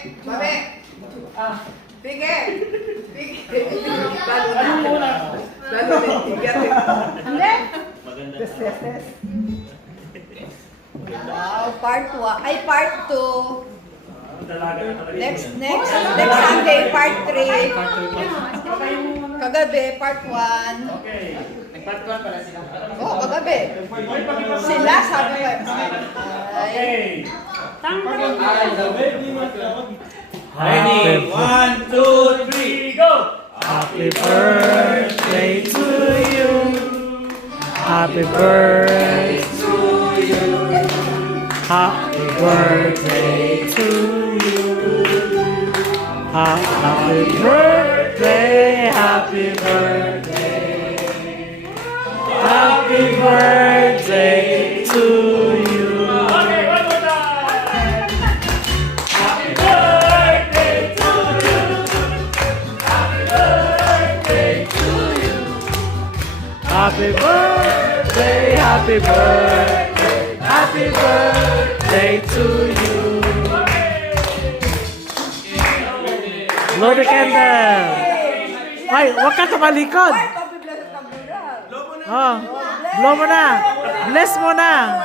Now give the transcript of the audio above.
Mami! Sige! Sige! Lalo na. Lalo na. Hindi? Test. Wow, part 1. Ay, part 2. Next Sunday, part 3. Kagabi, part 1. Okay. Nag-part 1 pala sila. Oo, kagabi. Sila, sabi ko. Okay. Ready? 1, 2, 3, go! Happy birthday to you. Happy birthday to you. Happy birthday to you. Happy birthday, happy birthday. Happy birthday to you. Okay, one more time. Happy birthday to you. Happy birthday to you. Happy birthday, happy birthday, happy birthday to you. Blow the candle. Ay, huwag ka tumalikod. Ay, pabibless at pabibless. Oh, blow mo na. Bless mo na.